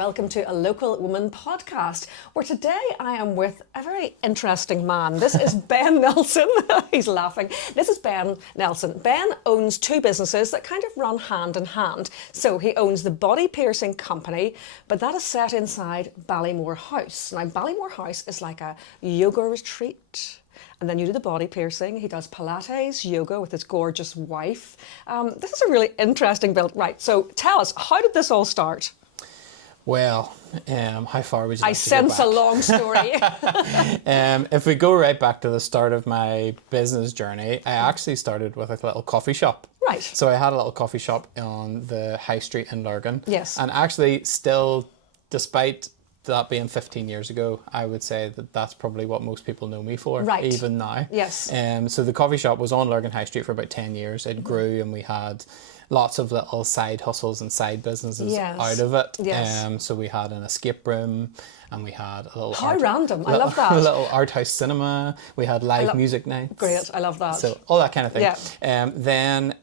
welcome to a Local Woman podcast, where today I am with a very interesting man. This is Ben Nelson. He's laughing. This is Ben Nelson. Ben owns two businesses that kind of run hand in hand. So he owns the body piercing company, but that is set inside Ballymore House. Now, Ballymore House is like a yoga retreat. And then you do the body piercing. He does Pilates, yoga with his gorgeous wife. This is a really interesting build. Right, so tell us, how did this all start? Well, how far would you like I to sense go a back? long story. If we go right back to the start of my business journey, I actually started with a little coffee shop. Right. So I had a little coffee shop on the high street in Lurgan. Yes. And actually still, despite that being 15 years ago, I would say that that's probably what most people know me for, Right. even now. Yes. So the coffee shop was on Lurgan High Street for about 10 years. It grew and we had lots of little side hustles and side businesses out of it. Yes. So we had an escape room and we had a little How random. I love that. a little art house cinema. We had live music nights. Great, I love that. So all that kind of thing. Yeah. Then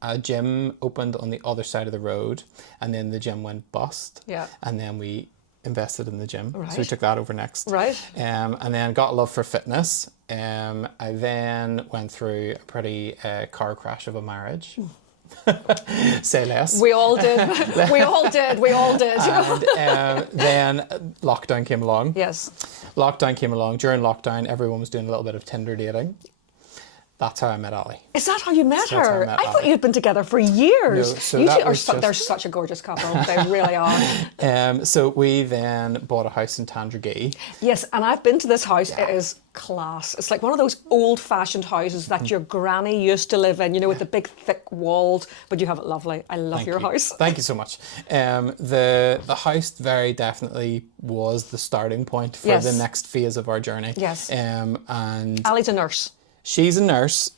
a gym opened on the other side of the road, and then the gym went bust. Yeah. And then we invested in the gym. Right. So we took that over next. Right. And then got a love for fitness. I then went through a pretty car crash of a marriage. Say less. We all did. We all did. We all did. And then lockdown came along. Yes. Lockdown came along. During lockdown, everyone was doing a little bit of Tinder dating. That's how I met Ali. Is that how you met That's how I her? met I thought Ali. you'd been together for years. No, so You that two are was just- they're such a gorgeous couple. They really are. So we then bought a house in Tandragee. Yes, and I've been to this house. It is class. It's like one of those old-fashioned houses that your granny used to live in, you know, with the big thick walls, but you have it lovely. I love your house. Thank you so much. The house very definitely was the starting point for Yes. the next phase of our journey. Yes. And Ali's a nurse. she's a nurse,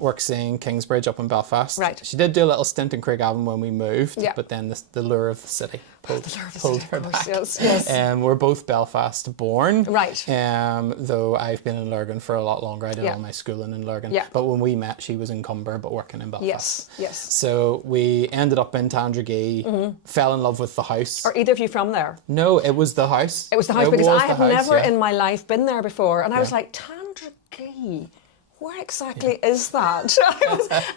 works in Kingsbridge up in Belfast. Right. She did do a little stint in Craigavon when we moved, Yeah. but then the lure of the city pulled her back. Yes, yes. We're both Belfast born. Right. Though I've been in Lurgan for a lot longer. I did Yeah. all my schooling in Lurgan. Yeah. But when we met, she was in Cumber, but working in Belfast. Yes, yes. So we ended up in Tandragee, fell in love with the house. Are either of you from there? No, it was the house. It was the house because I have never yeah. in my life been there before, and I was like, Tandragee. Where exactly is that?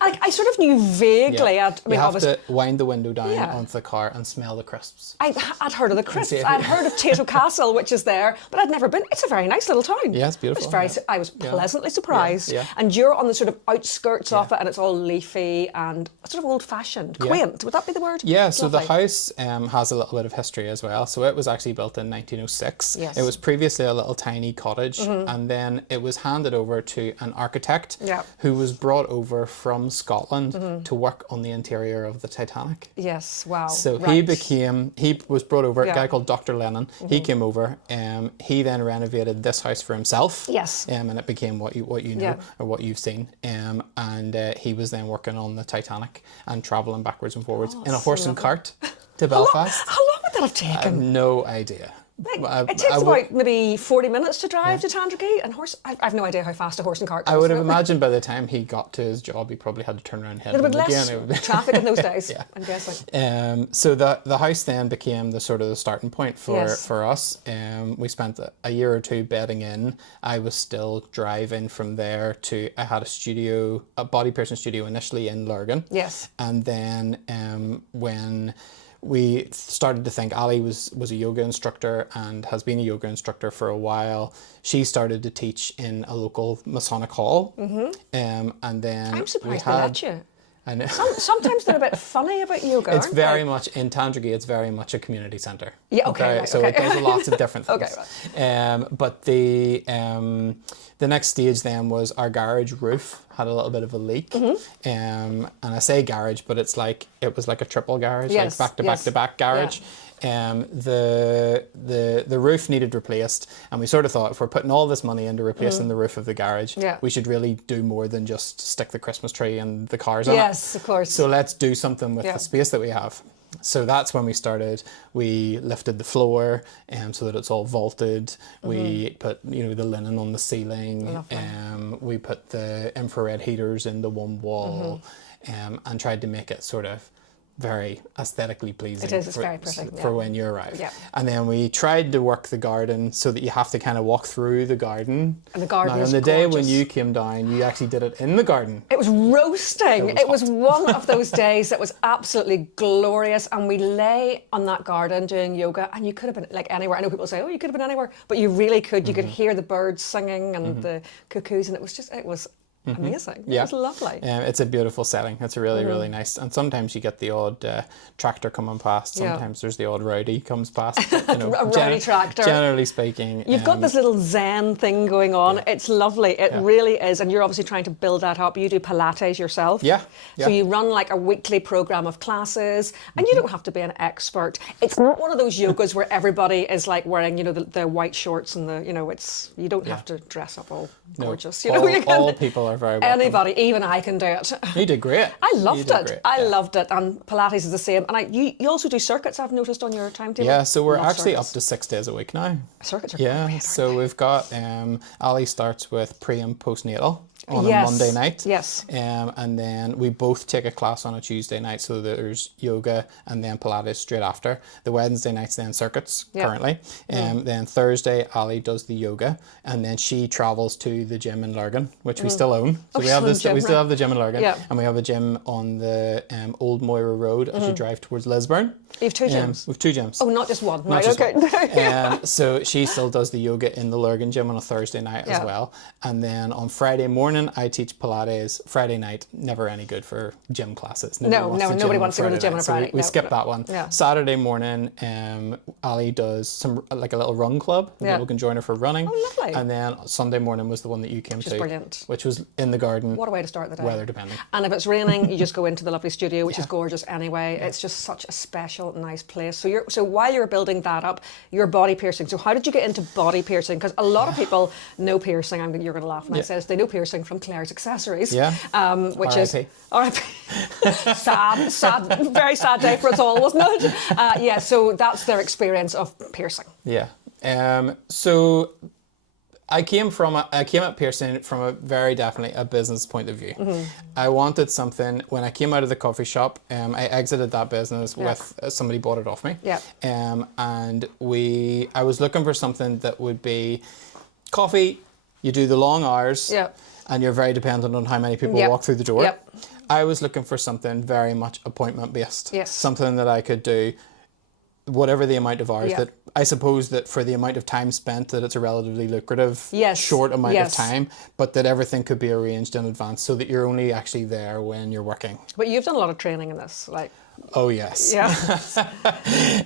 I sort of knew vaguely. Yeah. I mean, you have obviously, to wind the window down Yeah. onto the car and smell the crisps. I'd heard of the crisps. it. I'd heard of Tato Castle, which is there, but I'd never been. It's a very nice little town. Yeah, it's beautiful, It's very. yeah. I was pleasantly surprised. Yeah. And you're on the sort of outskirts of it, and it's all leafy and sort of old-fashioned, quaint. Would that be the word? Yeah, so the Lovely. house has a little bit of history as well. So it was actually built in 1906. Yes. It was previously a little tiny cottage, and then it was handed over to an architect Yeah. who was brought over from Scotland to work on the interior of the Titanic. Yes. Wow. So right. he was brought over, Yeah. a guy called Dr. Lennon. He came over, he then renovated this house for himself. Yes. And it became what you know Yeah. or what you've seen. And he was then working on the Titanic and travelling backwards and forwards in a horse and cart to Belfast. How long would that have I have taken? no idea. It takes about maybe 40 minutes to drive to Tandragee, and I've no idea how fast a horse and cart goes. I would have imagined by the time he got to his job, he probably had to turn around and head There would home be less again. It would be- traffic in those days, Yeah. I'm guessing. So the house then became the sort of the starting point Yes. for us. We spent a year or two bedding in. I was still driving from there to, I had a body piercing studio initially in Lurgan. Yes. And then when we started to think, Ali was a yoga instructor and has been a yoga instructor for a while. She started to teach in a local Masonic hall. And then I'm surprised we they had, let you. I know. Sometimes they're a bit funny about yoga, It's aren't very they? much in Tandragee. It's very much a community centre. Yeah, okay, right, so okay. it does lots of different things. Okay, But the next stage then was our garage roof had a little bit of a leak. And I say garage, but it was like a triple garage, Yes, like back to back to back garage. The roof needed replaced, and we sort of thought, if we're putting all this money into replacing the roof of the garage, we should really do more than just stick the Christmas tree and the cars on it. Yes, of course. So let's do something with the space that we have. So that's when we started. We lifted the floor so that it's all vaulted. We put the linen on the ceiling. We put the infrared heaters in the one wall and tried to make it sort of very aesthetically pleasing. It is, it's very pretty, for when you arrive. Yeah. And then we tried to work the garden so that you have to kind of walk through the garden. And the garden now, is on the day when gorgeous. you came down, you actually did it in the garden. It was roasting. It was hot. one of those days that was absolutely glorious. And we lay on that garden doing yoga, and you could have been like anywhere. I know people say, oh, you could have been anywhere, but you really could. You could hear the birds singing and the cuckoos, and it was amazing. Yeah. It was lovely. It's a beautiful setting. It's a really, really nice. And sometimes you get the odd tractor coming past. Sometimes there's the odd rowdy comes past. But, you know, A rowdy tractor. Generally speaking. You've got this little Zen thing going on. Yeah. It's lovely. It really is. And you're obviously trying to build that up. You do Pilates yourself. Yeah. So you run like a weekly program of classes, and you don't have to be an expert. It's not one of those yogas where everybody is like wearing, you know, the white shorts and the, you know, you don't have to dress up all gorgeous. No, You know, you can, all people are very welcome. anybody, even I can do it. You did great. I loved it. Great. I loved it. And Pilates is the same. And you also do circuits, I've noticed on your timetable. Yeah, so we're Love actually circuits. up to 6 days a week now. Circuits are Yeah, great. so we've got Ali starts with pre and postnatal on a Yes, Monday night. yes. And then we both take a class on a Tuesday night, so there's yoga and then Pilates straight after. The Wednesday nights then circuits currently. Then Thursday Ali does the yoga, and then she travels to the gym in Lurgan, which we still own. So we have Slim gym, we still have the gym in Lurgan, Yeah. and we have a gym on the Old Moira Road as you drive towards Lisburn. You have two gyms? We've 2 gyms. Oh, not just one. Not Right, just okay. one. So she still does the yoga in the Lurgan gym on a Thursday night as well. And then on Friday morning, I teach Pilates. Friday night, never any good for gym classes. Nobody wants to go to the gym on a Friday. So we skip that one. Yeah. Saturday morning, Ali does a little run club. Yeah. People can join her for running. Oh, lovely. And then Sunday morning was the one that you came to. Brilliant. Which was in the garden. What a way to start the day. Weather depending. And if it's raining, you just go into the lovely studio, which is gorgeous anyway. It's just such a special, nice place. So while you're building that up, your body piercing. So how did you get into body piercing? Because a lot of people know piercing. You're going to laugh when I say this. They know piercing from Claire's Accessories. Yeah. Which R.I.P. is R.I.P. sad, very sad day for us all, wasn't it? So that's their experience of piercing. Yeah. So I came at piercing from a very definitely a business point of view. I wanted something when I came out of the coffee shop. I exited that business with somebody bought it off me. Yeah. And I was looking for something that would be coffee. You do the long hours. Yeah. And you're very dependent on how many people walk through the door. Yep. I was looking for something very much appointment based. Yes. Something that I could do whatever the amount of hours that I suppose that for the amount of time spent that it's a relatively lucrative short amount of time, but that everything could be arranged in advance so that you're only actually there when you're working. But you've done a lot of training in this, like. Oh yes. Yeah.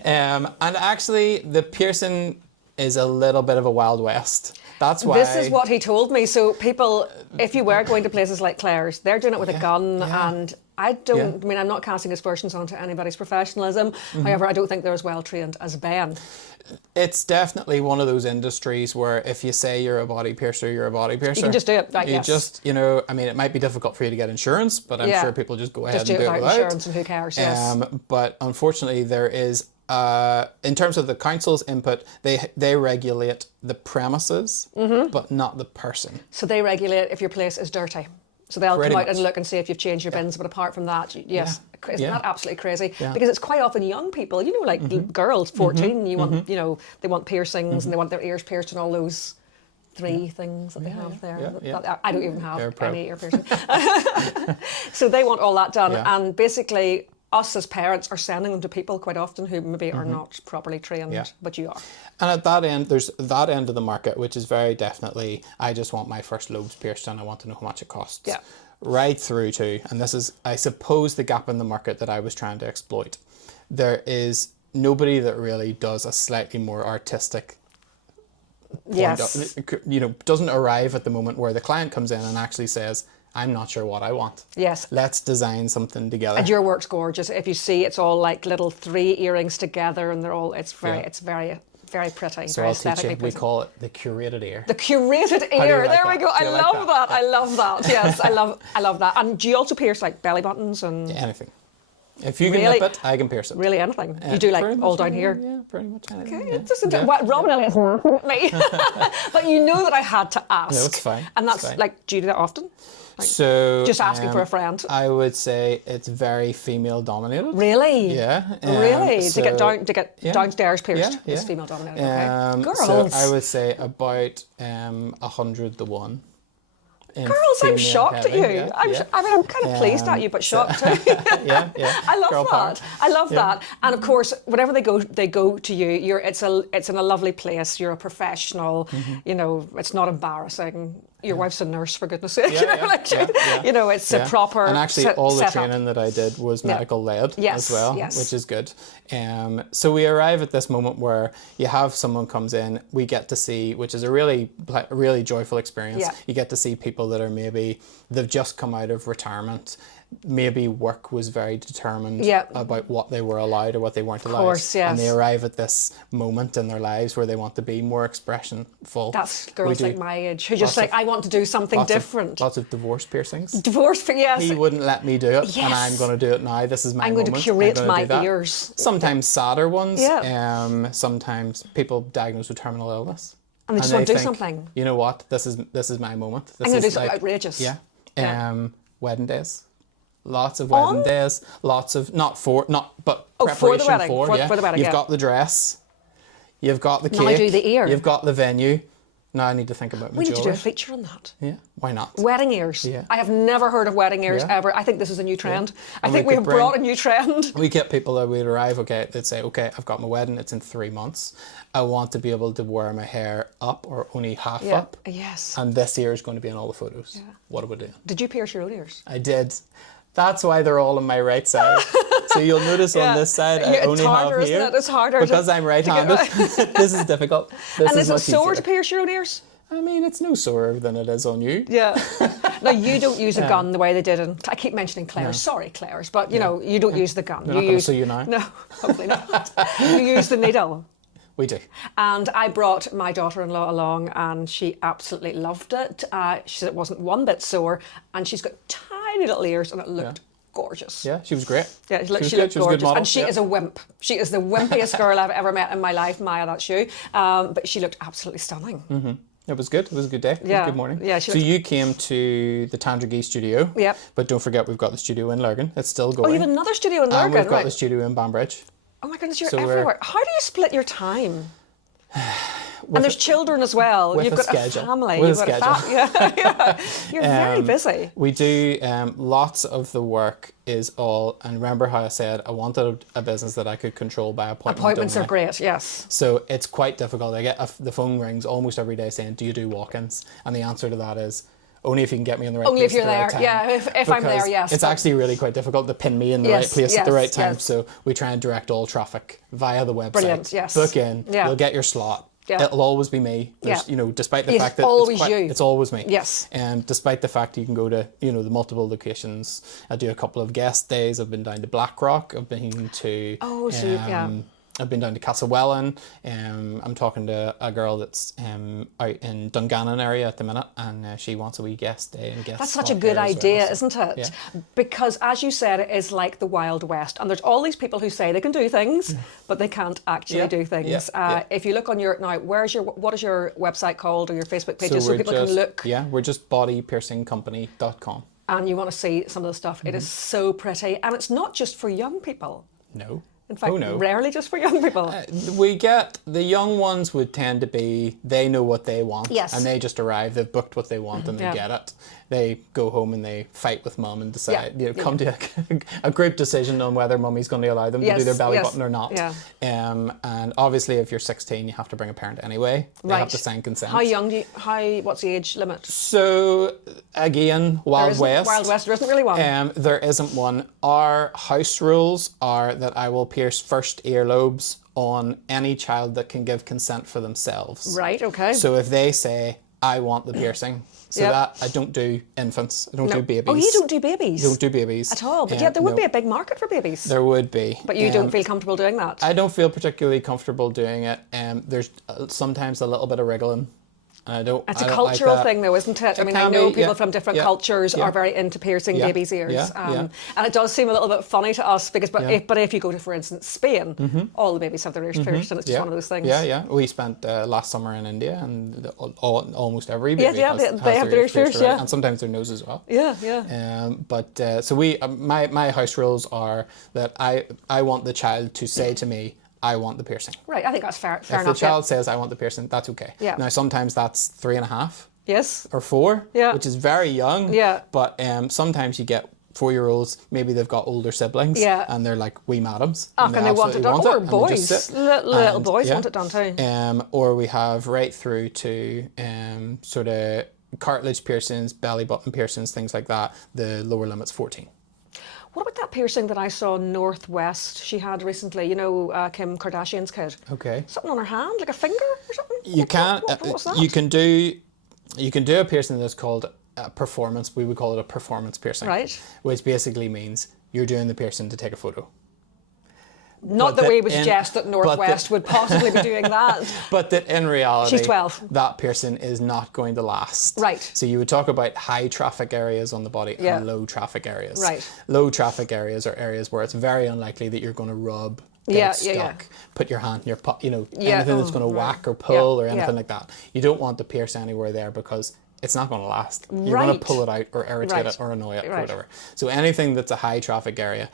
And actually the piercing is a little bit of a Wild West. That's why. This is what he told me. So people, if you were going to places like Claire's, they're doing it with a gun, and I don't. I mean, I'm not casting aspersions onto anybody's professionalism. However, I don't think they're as well trained as Ben. It's definitely one of those industries where if you say you're a body piercer, you're a body piercer. You can just do it. Right, you just, I mean, it might be difficult for you to get insurance, but I'm sure people just go ahead and do it without insurance, and who cares? Yes. But unfortunately, there is. In terms of the council's input, they regulate the premises, but not the person. So they regulate if your place is dirty. So they'll come out and look and see if you've changed your bins. But apart from that, yes, isn't that absolutely crazy? Yeah. Because it's quite often young people, like girls, 14, you want, they want piercings and they want their ears pierced and all those 3 things that they have there. That I don't even have any ear piercing. So they want all that done. Yeah. And basically, us as parents are sending them to people quite often who maybe are not properly trained, but you are. And at that end, there's that end of the market, which is very definitely, I just want my first lobes pierced and I want to know how much it costs. Yeah. Right through to, and this is, I suppose, the gap in the market that I was trying to exploit. There is nobody that really does a slightly more artistic doesn't arrive at the moment where the client comes in and actually says, I'm not sure what I want. Yes. Let's design something together. And your work's gorgeous. If you see, it's all like little 3 earrings together, and they're all. It's very, very pretty. So very I'll teach you. We pleasing. call it the curated ear. The curated ear. There we go. I love that. I love that. Yes, I love that. And do you also pierce like belly buttons and anything? If you can Really? nip it, I can pierce it. Really, anything? You do like Pretty all much down anything, here? Yeah, pretty much anything. Okay, yeah. it doesn't. Yeah. What Robin Elliott's laughing at me, but you know that I had to ask. No, it's fine. And It's that's fine. like, do you do that often? Like, So just asking for a friend. I would say it's very female dominated. Really? Yeah. Really? so- to get yeah. downstairs pierced Yeah, is yeah. female dominated. Okay. Girls. So I would say about 100 to 1. in Girls, I'm female shocked at heavy, you. yeah, I'm, yeah. I mean, I'm kind of pleased at you, but shocked too. yeah, yeah. I love Girl that. power. I love that. And of course, whenever they go to you. It's in a lovely place. You're a professional. Mm-hmm. You know, it's not embarrassing. Your wife's a nurse, for goodness sake. Yeah, you know, yeah, like, yeah. you know, it's a proper. And actually, all the setup. training that I did was medical led Yes, as well, yes. which is good. So we arrive at this moment where you have someone comes in, we get to see, which is a really joyful experience. Yeah. You get to see people that are maybe they've just come out of retirement. Maybe work was very determined Yeah. about what they were allowed or what they weren't allowed. Of course, yes. And they arrive at this moment in their lives where they want to be more expressionful. That's We girls do like my age who just lots like, I want to do something different. Lots of divorce piercings. Divorce, yes. He wouldn't let me do it, and Yes. I'm going to do it now. This is my I'm moment. going to curate gonna my do that. ears. Sometimes sadder ones. Yeah. Sometimes people diagnosed with terminal illness. And they just want to do think, something. You know what? This is my moment. This I'm going to do is something like- outrageous. Yeah. Yeah. Wedding days. Lots of wedding days. Lots of but for the preparation wedding, for for yeah. the wedding, You've yeah. got the dress. You've got the cake. Now I do the ear. You've got the venue. Now I need to think about my We need to do a jewellery. feature on that. Yeah. Why not? Wedding ears. Yeah. I have never heard of wedding ears Yeah. ever. I think this is a new trend. I And think we we could have brought a new trend. We get people that would arrive, okay, they'd say, okay, I've got my wedding, it's in 3 months. I want to be able to wear my hair up or only half up. Yes. And this ear is going to be in all the photos. What are we doing? Did you pierce your own ears? I did. That's why they're all on my right side. So you'll notice on this side, I it's only harder, have isn't here. it? It's harder Because I'm right-handed. This is difficult. This And is it much sore easier. to pierce your own ears? I mean, it's no sorer than it is on you. Yeah. Now, you don't use a gun the way they did in... I keep mentioning Claire's. Sorry, Claire's. But, you know, you don't use the gun. They're not going to sue you now. No, hopefully not. You use the needle. We do. And I brought my daughter-in-law along and she absolutely loved it. She said it wasn't one bit sore and she's got tiny little ears and it looked gorgeous. Yeah, she was great. Yeah, she was looked good. She was a good gorgeous. model. And she Yeah. is a wimp. She is the wimpiest girl I've ever met in my life, Maya, that's you. But she looked absolutely stunning. Mm-hmm. It was good. It was a good day. It was Yeah. a good morning. Yeah, so you came to the Tandragee studio. Yep. But don't forget, we've got the studio in Lurgan. It's still going. Oh, you have another studio in Lurgan, And we've got right? the studio in Banbridge. Oh my goodness, you're So we're- everywhere. How do you split your time? And there's children as well. with You've a got schedule. a family. With You've a got schedule. yeah. You're very busy. We do lots of the work is all, and remember how I said I wanted a business that I could control by appointment. Appointments are only. great, yes. So it's quite difficult. I get the phone rings almost every day saying, "Do you do walk-ins?" And the answer to that is only if you can get me in the right Only place if you're at the there. right time. Yeah, if I'm there, Because yes. It's but- actually really quite difficult to pin me in the Yes, right place at the yes, right time. yes. So we try and direct all traffic via the website. Brilliant, yes. Book in. Yeah. You'll get your slot. Yeah. It'll always be me. There's, Yeah. You know, despite the It's fact that always you. it's always me. Yes. And despite the fact you can go to, you know, the multiple locations. I do a couple of guest days. I've been down to Blackrock. I've been to Oh, so yeah. I've been down to Castlewellan. I'm talking to a girl that's out in Dungannon area at the minute, and she wants a wee guest day and guest. That's such a spot good there as idea, well, so- isn't it? Yeah. Because as you said, it is like the Wild West. And there's all these people who say they can do things, but they can't actually Yeah, do things. yeah, yeah. If you look on your, now, what is your website called or your Facebook pages so we're people just, can look Yeah, we're just bodypiercingcompany.com. and you want to see some of the stuff. It is so pretty. And it's not just for young people. No. In fact, Oh, no. rarely just for young people. We get the young ones would tend to be they know what they want, Yes. and they just arrive. They've booked what they want, and they Yeah. get it. They go home and they fight with mum and decide, Yeah. come to a group decision on whether mummy's going to allow them to do Yes, their belly yes. button or not. Yeah. And obviously, if you're 16, you have to bring a parent anyway. They Right. have to sign consent. How young do you, what's the age limit? So again, There Wild isn't- West. Wild West, there isn't really one. There isn't one. Our house rules are that I will pierce first earlobes on any child that can give consent for themselves. Right, okay. So if they say, I want the piercing, so Yep. that I don't do infants, I don't do babies. Oh, you don't do babies? Don't do babies. At all? But yeah, there would no. be a big market for babies. There would be. But you don't feel comfortable doing that? I don't feel particularly comfortable doing it. There's sometimes a little bit of wriggling. And It's I a don't like cultural that. thing, though, isn't it? I mean, I can know be, people yeah, from different yeah, cultures yeah. are very into piercing Yeah, babies' ears. yeah, yeah. And it does seem a little bit funny to us because, Yeah. but if you go to, for instance, Spain, all the babies have their ears pierced, and it's just Yeah. one of those things. Yeah, yeah. We spent last summer in India, and almost every baby Yeah, has they have their ears pierced, already, yeah. and sometimes their nose as well. Yeah, yeah. But so my house rules are that I want the child to say to me, I want the piercing. Right, I think that's fair If enough. the child says I want the piercing, that's okay. Yeah. Now sometimes that's 3.5 Yes. or 4, Yeah. which is very young. Yeah. But sometimes you get 4-year-olds, maybe they've got older siblings, Yeah. and they're like wee madams. Oh, and they want it done. Or boys. Little boys want it done too. Or we have right through to sort of cartilage piercings, belly button piercings, things like that. The lower limit's 14. What about that piercing that I saw Northwest she had recently? You know, Kim Kardashian's kid. Okay. Something on her hand, like a finger or something? You can What's that? you can do a piercing that's called a performance. We would call it a performance piercing. Right. Which basically means you're doing the piercing to take a photo. Not that we would suggest that Northwest would possibly be doing that. But that in reality, She's 12. that piercing is not going to last. Right. So you would talk about high traffic areas on the body Yeah. and low traffic areas. Right. Low traffic areas are areas where it's very unlikely that you're going to rub, get Yeah, stuck, yeah. put your hand in your Yeah. anything that's going to Right. whack or pull or Yeah. anything like that. You don't want to pierce anywhere there because it's not going to last. You're going Right. to pull it out or irritate Right. it or annoy it or Right. whatever. So anything that's a high traffic area,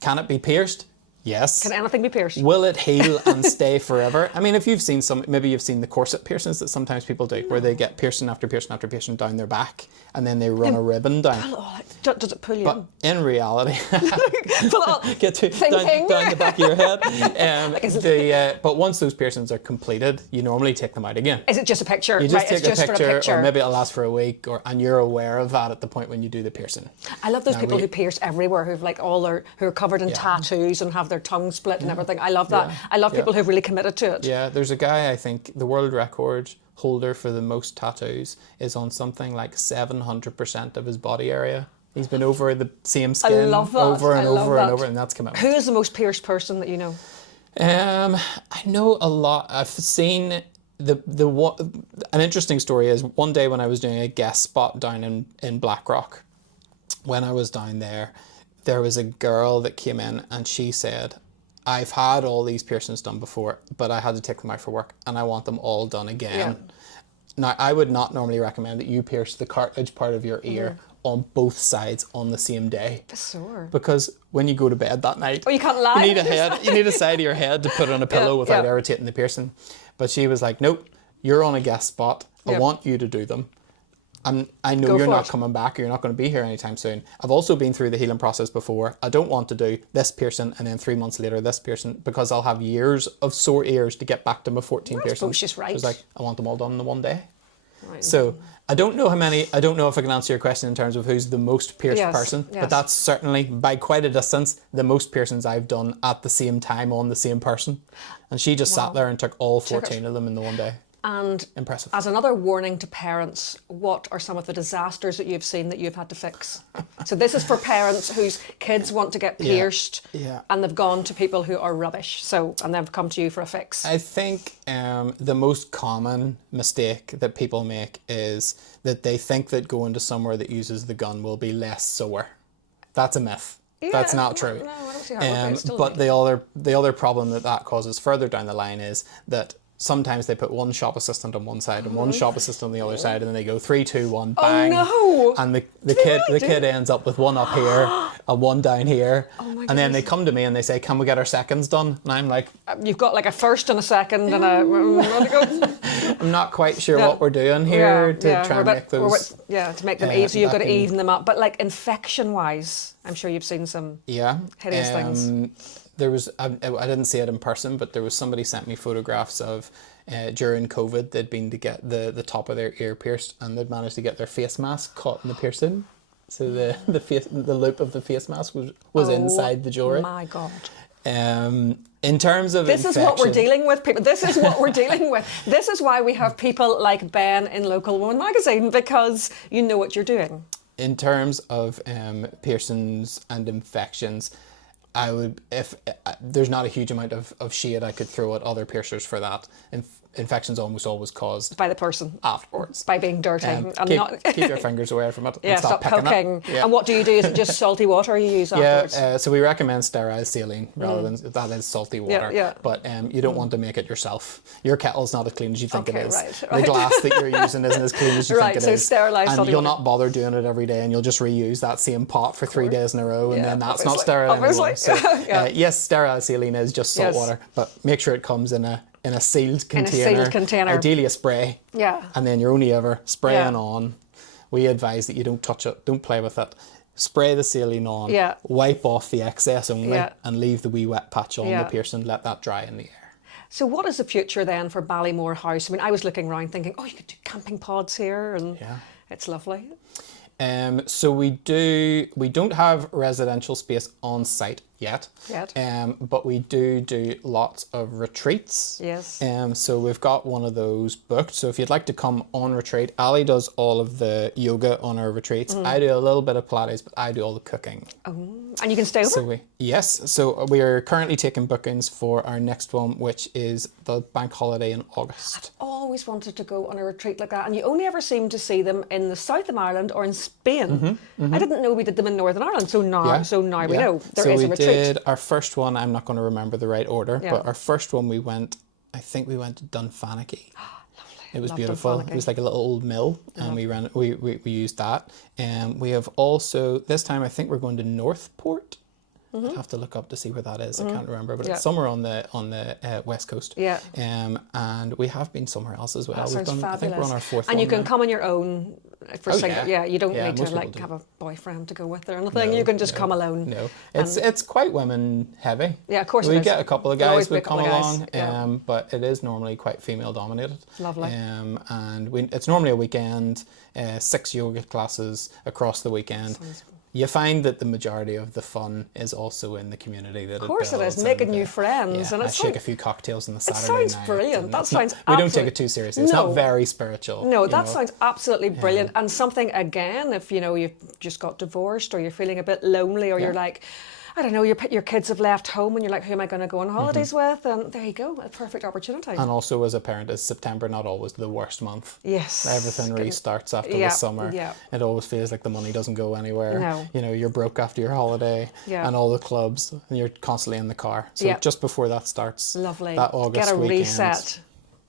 can it be pierced? Yes. Can anything be pierced? Will it heal and stay forever? I mean, if you've seen maybe you've seen the corset piercings that sometimes people do, where they get piercing after piercing after piercing down their back, and then they run a ribbon down. Oh, does it pull you But in reality, Pull it up. get to down the back of your head. But once those piercings are completed, you normally take them out again. Is it just a picture? You just right, take it's just for a picture. or maybe it'll last for a week, and you're aware of that at the point when you do the piercing. I love those people who pierce everywhere, who've like who are covered in tattoos and have their tongue split and everything. I love that. Yeah. I love people who've really committed to it. Yeah, there's a guy, I think, the world record holder for the most tattoos is on something like 700% of his body area. He's been over the same skin love that. over and I love over and that. over, and that's commitment. Who is the most pierced person that you know? I know a lot. I've seen an interesting story is one day when I was doing a guest spot down in Blackrock, when I was down there was a girl that came in and she said, I've had all these piercings done before, but I had to take them out for work and I want them all done again. Yeah. Now, I would not normally recommend that you pierce the cartilage part of your ear on both sides on the same day. It's sore. Because when you go to bed that night, you can't lie. You need a side of your head to put on a pillow without irritating the piercing. But she was like, nope, you're on a guest spot. I want you to do them. I know you're not coming back, or you're not going to be here anytime soon. I've also been through the healing process before. I don't want to do this piercing and then 3 months later this piercing, because I'll have years of sore ears to get back to my 14 piercings. I suppose she's right. She's like, I want them all done in the one day. Right. So I don't know I don't know if I can answer your question in terms of who's the most pierced person, but that's certainly by quite a distance the most piercings I've done at the same time on the same person. And she just sat there and took all 14 of them in the one day. And impressive. As another warning to parents, what are some of the disasters that you've seen that you've had to fix? So this is for parents whose kids want to get pierced and they've gone to people who are rubbish. And they've come to you for a fix. I think the most common mistake that people make is that they think that going to somewhere that uses the gun will be less sore. That's a myth. Yeah, that's not true. No, I don't see how it works. But the other problem that causes further down the line is that sometimes they put one shop assistant on one side and one shop assistant on the other side, and then they go 3, 2, 1, bang. Oh no! And the kid ends up with one up here and one down here. Oh my goodness. And then they come to me and they say, "Can we get our seconds done?" And I'm like, "You've got like a first and a second and a." I'm not quite sure what we're doing here to try and make those. To make them even. So you've got to even them up. But like infection-wise, I'm sure you've seen some hideous things. There was, I didn't see it in person, but there was somebody sent me photographs of during COVID, they'd been to get the top of their ear pierced, and they'd managed to get their face mask caught in the piercing. So the loop of the face mask was inside the jewellery. My God. In terms of this is what we're dealing with, people. This is what we're dealing with. This is why we have people like Ben in Local Woman magazine, because you know what you're doing. In terms of piercings and infections, I would, if there's not a huge amount of shade I could throw at other piercers for that. infection's almost always caused by the person afterwards. by being dirty. And Keep your fingers away from it. Yeah, and stop picking poking. it. Yeah. And what do you do? Is it just salty water you use afterwards? So we recommend sterile saline rather than that is salty water. Yeah. But you don't want to make it yourself. Your kettle's not as clean as you think it is. Right. The glass that you're using isn't as clean as you think it so is. sterilise and salty you'll water. not bother doing it every day, and you'll just reuse that same pot for 3 days in a row, and then that's not sterile anymore. So yes, sterile saline is just salt water, but make sure it comes in a sealed container. Ideally a spray. Yeah. And then you're only ever spraying on. We advise that you don't touch it, don't play with it. Spray the saline on, wipe off the excess only, and leave the wee wet patch on the piercing, let that dry in the air. So what is the future then for Ballymore House? I mean, I was looking around thinking, you could do camping pods here, and it's lovely. So we don't have residential space on site yet. But we do lots of retreats. Yes. So we've got one of those booked. So if you'd like to come on retreat, Ali does all of the yoga on our retreats. I do a little bit of Pilates, but I do all the cooking. And you can stay over? So we are currently taking bookings for our next one, which is the bank holiday in August. I've always wanted to go on a retreat like that, and you only ever seem to see them in the south of Ireland or in Spain. I didn't know we did them in Northern Ireland, so now we know there is a retreat. Did our first one, I'm not going to remember the right order, but our first one I think we went to Dunfanaghy. It was beautiful. It was like a little old mill, and we used that. And we have also, this time I think we're going to Northport. I'd have to look up to see where that is. I can't remember, but it's somewhere on the west coast. And we have been somewhere else as well. That sounds fabulous. I think we're on our fourth one. And you can come on your own for single. You don't need to do. have a boyfriend to go with or anything. You can just come alone. No, it's quite women heavy. Yeah, of course it is. We get a couple of guys who come along, guys. But it is normally quite female dominated. Lovely. And it's normally a weekend, 6 yoga classes across the weekend. You find that the majority of the fun is also in the community that it builds. Of course it is, making new friends. And I shake a few cocktails on the Saturday night. It sounds night. brilliant. That sounds we don't take it too seriously. It's not very spiritual. No, that sounds absolutely brilliant. And something, again, if you've just got divorced or you're feeling a bit lonely or you're like, I don't know, your kids have left home and you're like, who am I going to go on holidays with? And there you go, a perfect opportunity. And also as a parent, is September not always the worst month? Yes. Everything restarts after the summer. It always feels like the money doesn't go anywhere. No. You're broke after your holiday and all the clubs, and you're constantly in the car. So just before that starts, lovely. That August Get a weekend, reset.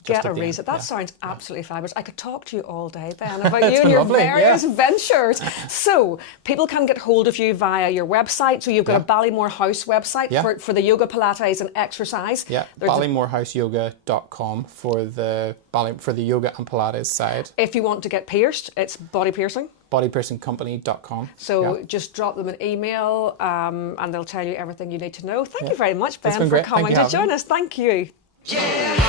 Get a reset. That sounds absolutely fabulous. I could talk to you all day, Ben, about you and your lovely, various ventures. So people can get hold of you via your website. So you've got a Ballymore House website for the yoga, Pilates and exercise. Yeah, BallymoreHouseYoga.com for the yoga and Pilates side. If you want to get pierced, it's body piercing. bodypiercingcompany.com. So just drop them an email and they'll tell you everything you need to know. Thank you very much, Ben, for coming to join us. Thank you. Yeah.